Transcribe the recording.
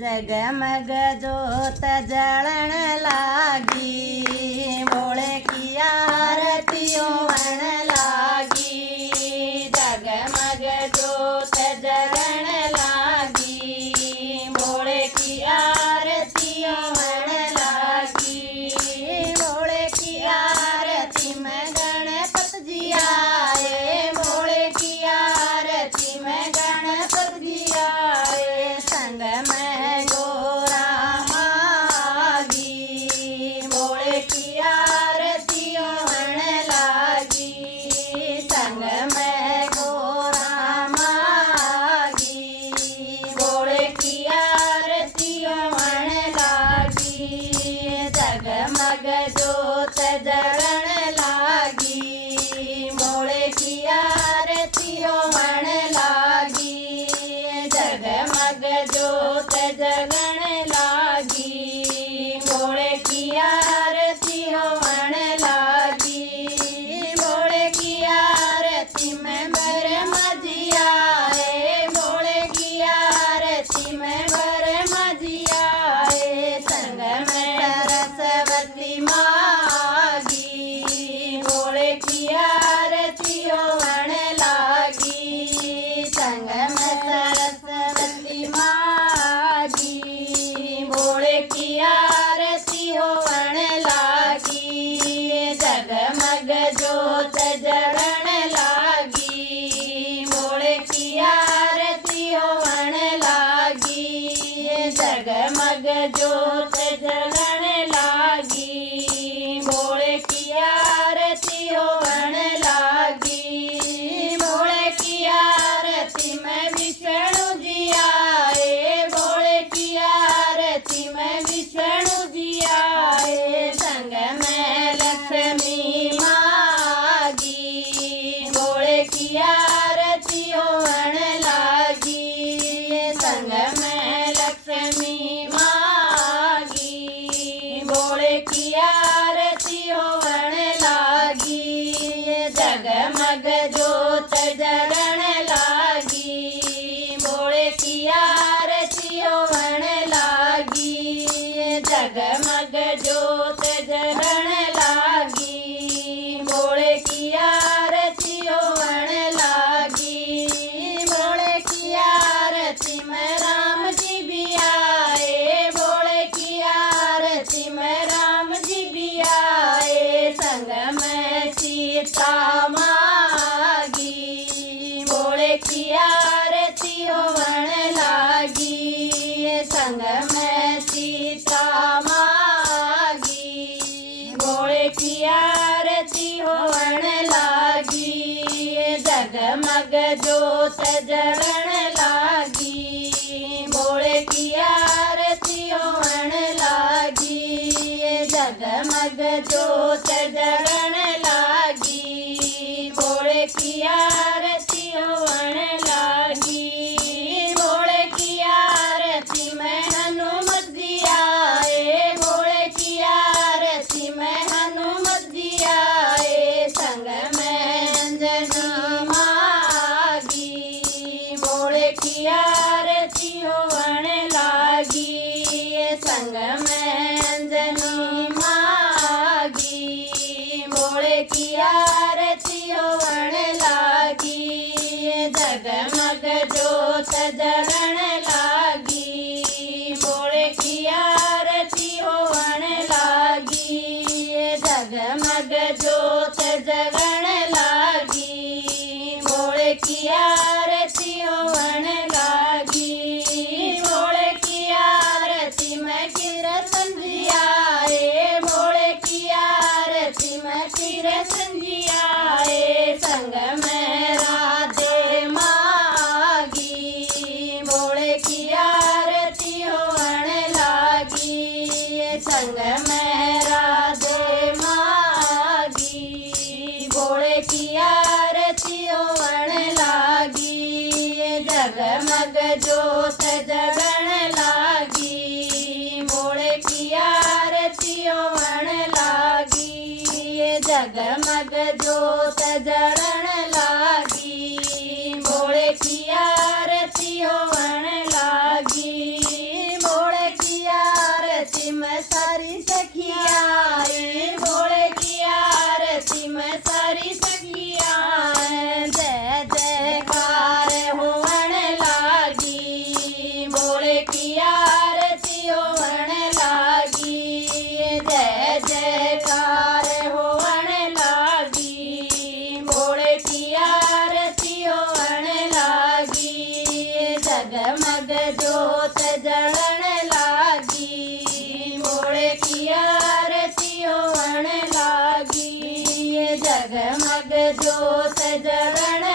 जगमग जोत जलण लागी, भोले की आरतियों वण लागी। जगमग जोत जलण लागी, भोले की आरतियों वण लागी। भोले की आरती में गणपत जी आए, भोले की आरती में गणपत जी आए। संग में गोरा मागी, भोले की आरतियों वण लागी। संग में गोरा मागी, भोले की आरतियों वण लागी। जगमग जोत जलण लागी, भोले की आरतियों वण लागी। जगमग जोत जगण लागी, भोले की आरतियों वण लागी। भोले की आरती में ब्रह्मा जी आए, भोले की आरती में ब्रह्मा जी आए। संग में सरस्वती मागी, भोले की आरतियों वण लागी। संग में सरस्वती मागी, भोले की आरतियों वण लागी। जगमग जोत जलण लागी, भोले की आरतियों वण लागी। जगमग जोत जलण लागी, भोले की आरतियों वण लागी। भोले की आरती में विष्णु जी आए, भोले की आरती में विष्णु जी आए। संग में लक्ष्मी मागी, भोले की आरतियों वण लागी। संग में लक्ष्मी मागी, भोले की आरतियों वण लागी। जगमग जोत जलण लागी, भोले की आरतियों वण लागी। जगमग जोत जलण लागी, भोले की आरतियों वण लागी। भोले की आरती में राम जी भी आए, भोले की आरती में राम जी भी आए। संग में सीता मागी, भोले की आरतियों वण लागी। संग में सीता मागी, भोले की आरतियों वण लागी। जगमग जोत जलण लागी, भोले की आरतियों वण लागी। जगमग जोत जलण लागी, भोले की आरतियों वण लागी। भोले की आरती में हनुमत जी आए, भोले की आरती में हनुमत जी आए। संग में अंजनी मागी, भोले की आरतियों वण लागी। संग में अंजनी मागी, भोले की आरतियों वण लागी। जगमग जोत जलण लागी, भोले की आरतियों वण लागी। जगमग जोत जगण लागी, भोले की आरतियों वण लागी। भोले की आरती में कृष्ण जी आए, भोले की आरती में कृष्ण जी आए। संग में राधे मागी, भोले की आरतियों वण लागी। संग में राधे मागी, भोले की आरतियों वण लागी। जगमग जोत जगण लागी, भोले की आरतियों वण लागी। जगमग जोत जलण लागी, भोले की आरतियों वण लागी। जोत जलण